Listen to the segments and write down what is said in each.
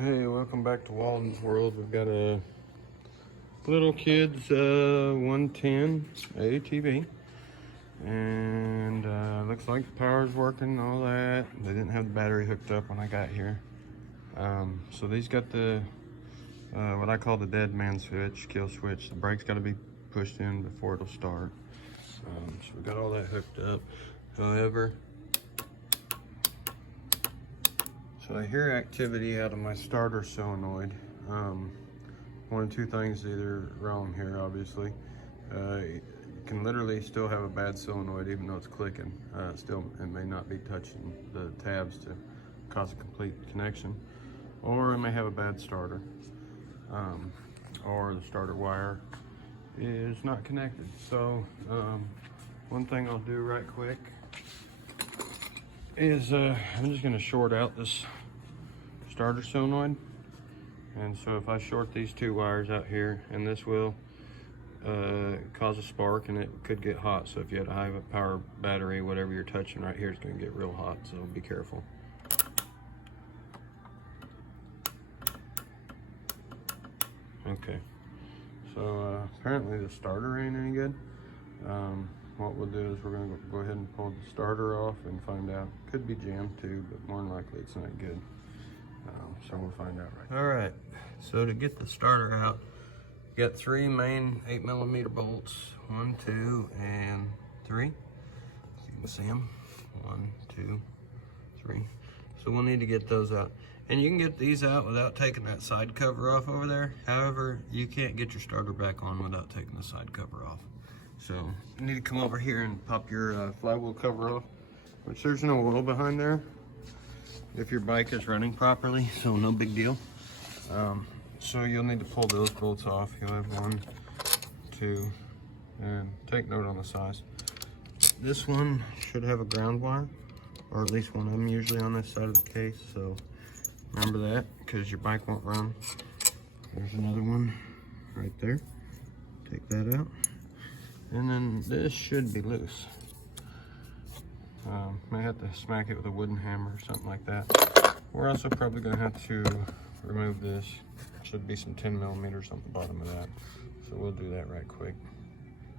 Hey, welcome back to Walden's World. We've got a little kid's 110 ATV, and looks like the power's working, all that. They didn't have the battery hooked up when I got here. So these got the what I call the dead man switch, kill switch. The brake's got to be pushed in before it'll start. So we got all that hooked up. However, so I hear activity out of my starter solenoid. One of two things either wrong here, obviously. You can literally still have a bad solenoid even though it's clicking. Still, it may not be touching the tabs to cause a complete connection. Or it may have a bad starter. Or the starter wire is not connected. So, one thing I'll do right quick is I'm just gonna short out this starter solenoid. And so if I short these two wires out here, and this will cause a spark and it could get hot. So if you have a high power battery, whatever you're touching right here is gonna get real hot, so be careful. Okay, so apparently the starter ain't any good. What we'll do is we're gonna go ahead and pull the starter off and find out. Could be jammed too, but more than likely it's not good. So we'll find out right now. All right, so to get the starter out, you got three main 8mm bolts, 1, 2, and 3. You can see them, 1, 2, 3. So we'll need to get those out. And you can get these out without taking that side cover off over there. However, you can't get your starter back on without taking the side cover off. So you need to come over here and pop your flywheel cover off, which there's no oil behind there if your bike is running properly, so no big deal. So you'll need to pull those bolts off. You'll have 1, 2, and take note on the size. This one should have a ground wire, or at least one of them usually on this side of the case, so remember that, because your bike won't run. There's another one right there. Take that out. And then this should be loose. May have to smack it with a wooden hammer or something like that. We're also probably gonna have to remove this. Should be some 10mm on the bottom of that. So we'll do that right quick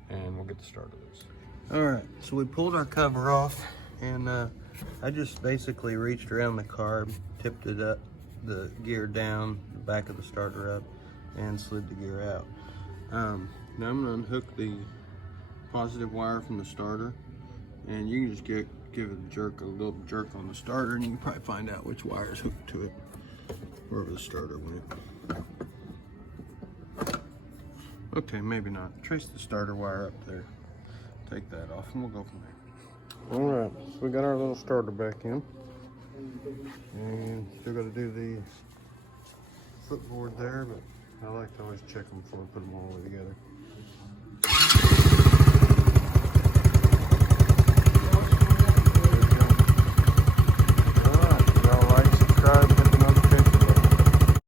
and we'll get the starter loose. All right, so we pulled our cover off, and I just basically reached around the carb, tipped it up, the gear down, the back of the starter up, and slid the gear out. Now I'm gonna unhook the positive wire from the starter, and you can just give it a little jerk on the starter, and you can probably find out which wire is hooked to it, wherever the starter went. Okay, maybe not. Trace the starter wire up there. Take that off, and we'll go from there. All right, so we got our little starter back in, and still got to do the footboard there, but I like to always check them before I put them all the way together.